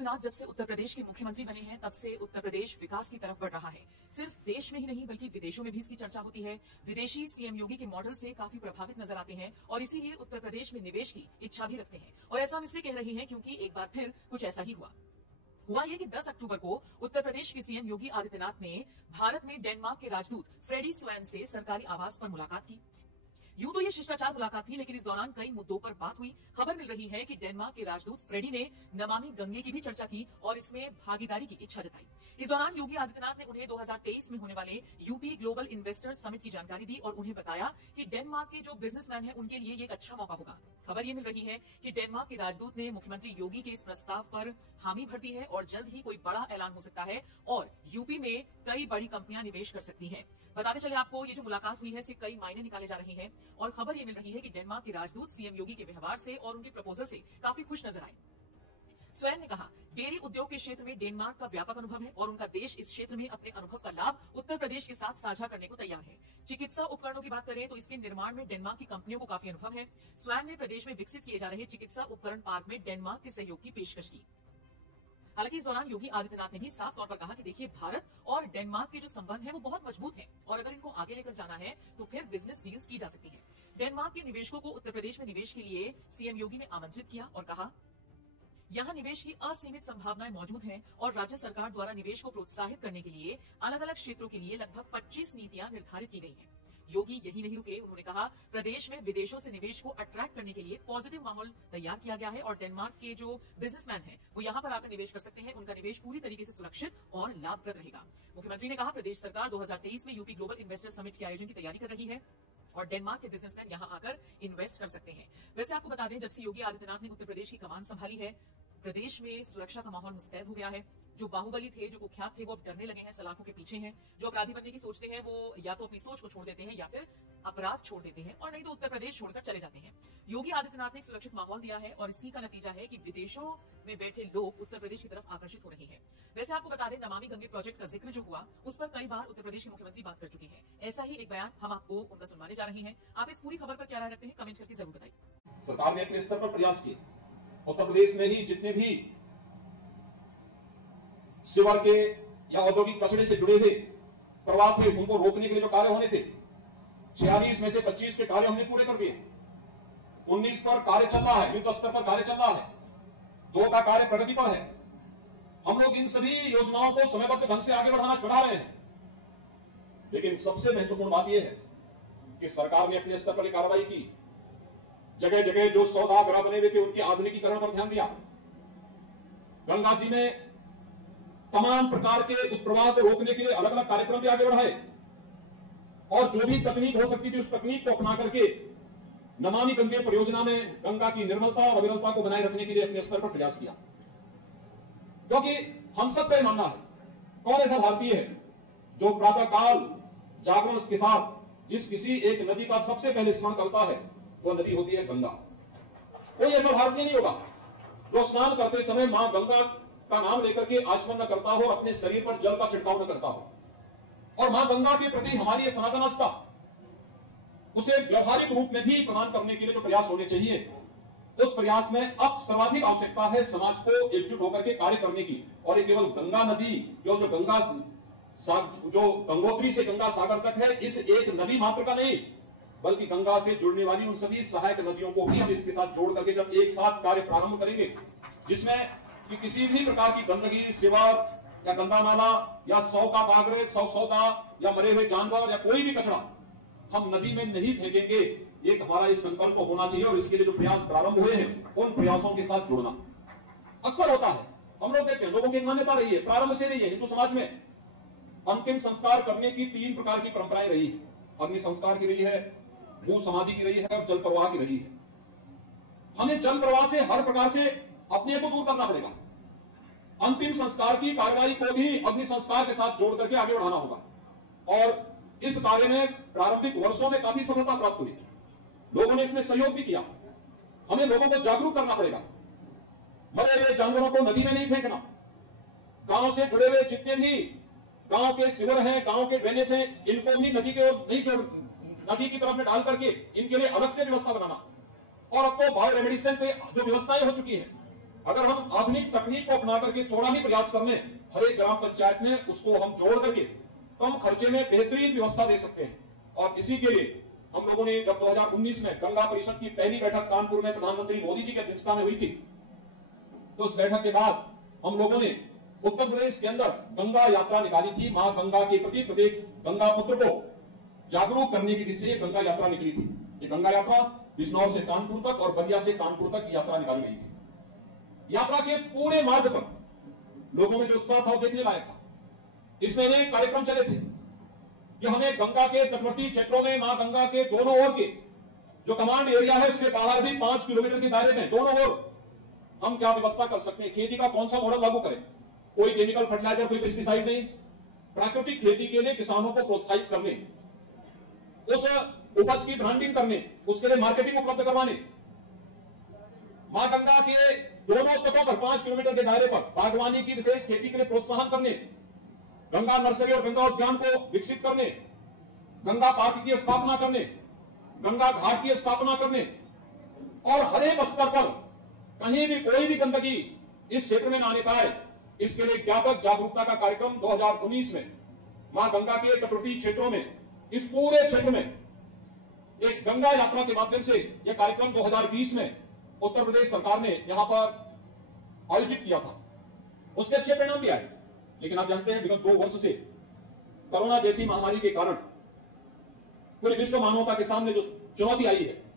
आदित्यनाथ जब से उत्तर प्रदेश के मुख्यमंत्री बने हैं तब से उत्तर प्रदेश विकास की तरफ बढ़ रहा है। सिर्फ देश में ही नहीं बल्कि विदेशों में भी इसकी चर्चा होती है। विदेशी सीएम योगी के मॉडल से काफी प्रभावित नजर आते हैं और इसीलिए उत्तर प्रदेश में निवेश की इच्छा भी रखते हैं। और ऐसा हम इसलिए कह रही हैं क्योंकि एक बार फिर कुछ ऐसा ही हुआ ये कि 10 अक्टूबर को उत्तर प्रदेश के सीएम योगी आदित्यनाथ ने भारत में डेनमार्क के राजदूत फ्रेडी स्वैन से सरकारी आवास पर मुलाकात की। यूं तो ये शिष्टाचार मुलाकात थी, लेकिन इस दौरान कई मुद्दों पर बात हुई। खबर मिल रही है कि डेनमार्क के राजदूत फ्रेडी ने नमामि गंगे की भी चर्चा की और इसमें भागीदारी की इच्छा जताई। इस दौरान योगी आदित्यनाथ ने उन्हें 2023 में होने वाले यूपी ग्लोबल इन्वेस्टर्स समिट की जानकारी दी और उन्हें बताया कि डेनमार्क के जो बिजनेसमैन हैं उनके लिए ये एक अच्छा मौका होगा। खबर ये मिल रही है कि डेनमार्क के राजदूत ने मुख्यमंत्री योगी के इस प्रस्ताव पर हामी भर दी है और जल्द ही कोई बड़ा ऐलान हो सकता है और यूपी में कई बड़ी कंपनियां निवेश कर सकती हैं। बताते चले आपको, ये जो मुलाकात हुई है इसके कई मायने निकाले जा रहे हैं और खबर ये मिल रही है कि डेनमार्क के राजदूत सीएम योगी के व्यवहार से और उनके प्रपोजल से काफी खुश नजर आए। स्वैन ने कहा, डेयरी उद्योग के क्षेत्र में डेनमार्क का व्यापक अनुभव है और उनका देश इस क्षेत्र में अपने अनुभव का लाभ उत्तर प्रदेश के साथ साझा करने को तैयार है। चिकित्सा उपकरणों की बात करें तो इसके निर्माण में डेनमार्क की कंपनियों को काफी अनुभव है। स्वैन ने प्रदेश में विकसित किए जा रहे चिकित्सा उपकरण पार्क में डेनमार्क के सहयोग की पेशकश की। हालांकि इस दौरान योगी आदित्यनाथ ने भी साफ तौर पर कहा कि देखिए, भारत और डेनमार्क के जो संबंध है वो बहुत मजबूत है और अगर इनको आगे लेकर जाना है तो फिर बिजनेस डील्स की जा सकती है। डेनमार्क के निवेशकों को उत्तर प्रदेश में निवेश के लिए सीएम योगी ने आमंत्रित किया और कहा, यहाँ निवेश की असीमित संभावनाएं मौजूद हैं और राज्य सरकार द्वारा निवेश को प्रोत्साहित करने के लिए अलग अलग क्षेत्रों के लिए लगभग 25 नीतियां निर्धारित की गई हैं। योगी यही नहीं रुके, उन्होंने कहा प्रदेश में विदेशों से निवेश को अट्रैक्ट करने के लिए पॉजिटिव माहौल तैयार किया गया है और डेनमार्क के जो बिजनेसमैन हैं वो यहाँ पर आकर निवेश कर सकते हैं। उनका निवेश पूरी तरीके से सुरक्षित और लाभप्रद रहेगा। मुख्यमंत्री ने कहा, प्रदेश सरकार 2023 में यूपी ग्लोबल इन्वेस्टर समिट के आयोजन की तैयारी कर रही है और डेनमार्क के बिजनेसमैन यहाँ आकर इन्वेस्ट कर सकते हैं। वैसे आपको बता दें, जब से योगी आदित्यनाथ ने उत्तर प्रदेश की कमान संभाली है, प्रदेश में सुरक्षा का माहौल मुस्तैद हो गया है। जो बाहुबली थे, जो कुख्यात थे, वो अब डरने लगे हैं, सलाखों के पीछे हैं। जो अपराधी बनने की सोचते हैं वो या तो अपनी सोच को छोड़ देते हैं या फिर अपराध छोड़ देते हैं और नहीं तो उत्तर प्रदेश छोड़कर चले जाते हैं। योगी आदित्यनाथ ने सुरक्षित माहौल दिया है और इसी का नतीजा है कि विदेशों में बैठे लोग उत्तर प्रदेश की तरफ आकर्षित हो रहे हैं। वैसे आपको बता दें, नमामि गंगे प्रोजेक्ट का जिक्र जो हुआ उस पर कई बार उत्तर प्रदेश के मुख्यमंत्री बात कर चुके हैं। ऐसा ही एक बयान हम आपको उनका सुनवाने जा रहे हैं। आप इस पूरी खबर पर क्या राय रखते हैं, कमेंट करके जरूर बताइए। सरकार ने अपने स्तर पर प्रयास किए। उत्तर प्रदेश में ही जितने भी सीवर के या औद्योगिक कचरे से जुड़े हुए प्रवाह थे उनको रोकने के लिए जो कार्य होने थे, 46 में से 25 के कार्य हमने पूरे कर दिए। 19 पर कार्य चल रहा है, युद्ध स्तर पर कार्य चल रहा है। 2 का कार्य प्रगति पर है। हम लोग इन सभी योजनाओं को समयबद्ध ढंग से आगे बढ़ा रहे हैं। लेकिन सबसे महत्वपूर्ण बात यह है कि सरकार ने अपने स्तर पर कार्रवाई की। जगह जगह जो सौदागर बने हुए थे उनके आधुनिकीकरण पर ध्यान दिया। गंगा जी में तमाम प्रकार के उत्प्रवाह को रोकने के लिए अलग अलग कार्यक्रम भी आगे बढ़ाए और जो भी तकनीक हो सकती थी उस तकनीक को अपना करके नमामि गंगे परियोजना में गंगा की निर्मलता और अविरलता को बनाए रखने के लिए अपने स्तर पर प्रयास किया। क्योंकि हम सबका यह मानना है, कौन ऐसा भारतीय है जो प्रातःकाल जागरण के साथ जिस किसी एक नदी का सबसे पहले स्मरण करता है, वो नदी होती है गंगा। कोई ऐसा भारतीय नहीं होगा जो स्नान करते समय मां गंगा का नाम लेकर के आचमन न करता हो, अपने शरीर पर जल का छिड़काव न करता हो। और मां गंगा के प्रति हमारी ये सनातन आस्था, उसे व्यवहारिक रूप में भी प्रदान करने के लिए जो प्रयास होने चाहिए, उस प्रयास में अब सर्वाधिक आवश्यकता है समाज को एकजुट होकर के कार्य करने की। और ये केवल गंगा नदी जो गंगोत्री से गंगा सागर तक है, इस एक नदी मात्र का नहीं, बल्कि गंगा से जुड़ने वाली उन सभी सहायक नदियों को भी हम इसके साथ जोड़ करके जब एक साथ कार्य प्रारंभ करेंगे, जिसमें कि किसी भी प्रकार की गंदगी, सीवर या गंदा नाला या 100 का कागज, 100 का या मरे हुए जानवर या कोई भी कचरा हम नदी में नहीं फेंकेंगे, एक हमारा ये संकल्प होना चाहिए। और इसके लिए जो प्रयास प्रारंभ हुए हैं उन प्रयासों के साथ जुड़ना। अक्सर होता है, हम लोग देखते हैं, लोगों की मान्यता रही है, प्रारंभ से रही है, हिंदू समाज में अंतिम संस्कार करने की 3 प्रकार की परंपराएं रही है। अग्नि संस्कार की रही है, भू समाधि की रही है और जल प्रवाह की रही है। हमें जल प्रवाह से हर प्रकार से अपने को दूर करना पड़ेगा। अंतिम संस्कार की कार्रवाई को भी अग्नि संस्कार के साथ जोड़ करके आगे बढ़ाना होगा। और इस कार्य में प्रारंभिक वर्षों में काफी सफलता प्राप्त हुई, लोगों ने इसमें सहयोग भी किया। हमें लोगों को जागरूक करना पड़ेगा। मरे हुए जानवरों को नदी में नहीं फेंकना। गांव से जुड़े हुए जितने भी गांव के सीवर हैं, गांव के ड्रेनेज हैं, इनको भी नदी के ओर नहीं जोड़, नदी की तरफ में डाल करके इनके लिए अलग से व्यवस्था बनाना। और अब तो बायो रेमेडिएशन पे जो व्यवस्थाएं हो चुकी हैं, अगर हम आधुनिक तकनीक को अपना करके थोड़ा ही प्रयास कर लें, हर एक ग्राम पंचायत में उसको हम जोड़ करके कम खर्चे में बेहतरीन व्यवस्था दे सकते हैं। और इसी के लिए हम लोगों ने जब 2019 में गंगा परिषद की पहली बैठक कानपुर में प्रधानमंत्री मोदी जी की अध्यक्षता में हुई थी, तो उस बैठक के बाद हम लोगों ने उत्तर प्रदेश के अंदर गंगा यात्रा निकाली थी। मां गंगा के प्रति प्रत्येक गंगा पुत्र को जागरूक करने की दिशा से गंगा यात्रा निकली थी। ये गंगा यात्रा बिजनौर से कानपुर तक और बलिया से कानपुर तक की यात्रा निकाली गई थी। यात्रा के पूरे मार्ग पर लोगों में जो उत्साह था वो देखने लायक था। इसमें अनेक कार्यक्रम चले थे कि हमें गंगा के तटवर्ती क्षेत्रों में मां गंगा के दोनों ओर के जो कमांड एरिया है उससे बाहर भी 5 किलोमीटर के दायरे में दोनों ओर हम क्या व्यवस्था कर सकते हैं, खेती का कौन सा मॉडल लागू करें, कोई केमिकल फर्टिलाइजर, कोई पेस्टिसाइड नहीं, प्राकृतिक खेती के लिए किसानों को प्रोत्साहित करने, उस उपज की ब्रांडिंग करने, उसके लिए मार्केटिंग उपलब्ध करवाने, मां गंगा के दोनों तटों पर 5 किलोमीटर के दायरे पर बागवानी की विशेष खेती के लिए प्रोत्साहन करने, गंगा नर्सरी और गंगा उद्यान को विकसित करने, गंगा पार्क की स्थापना करने, गंगा घाट की स्थापना करने और हर एक स्तर पर कहीं भी कोई भी गंदगी इस क्षेत्र में न आने पाए, इसके लिए व्यापक जागरूकता का कार्यक्रम 2019 में मां गंगा के तटवर्ती क्षेत्रों में, इस पूरे क्षेत्र में एक गंगा यात्रा के माध्यम से यह कार्यक्रम 2020 में उत्तर प्रदेश सरकार ने यहां पर आयोजित किया था। उसके अच्छे परिणाम भी आए, लेकिन आप जानते हैं विगत 2 वर्ष से कोरोना जैसी महामारी के कारण पूरी विश्व मानवता के सामने जो चुनौती आई है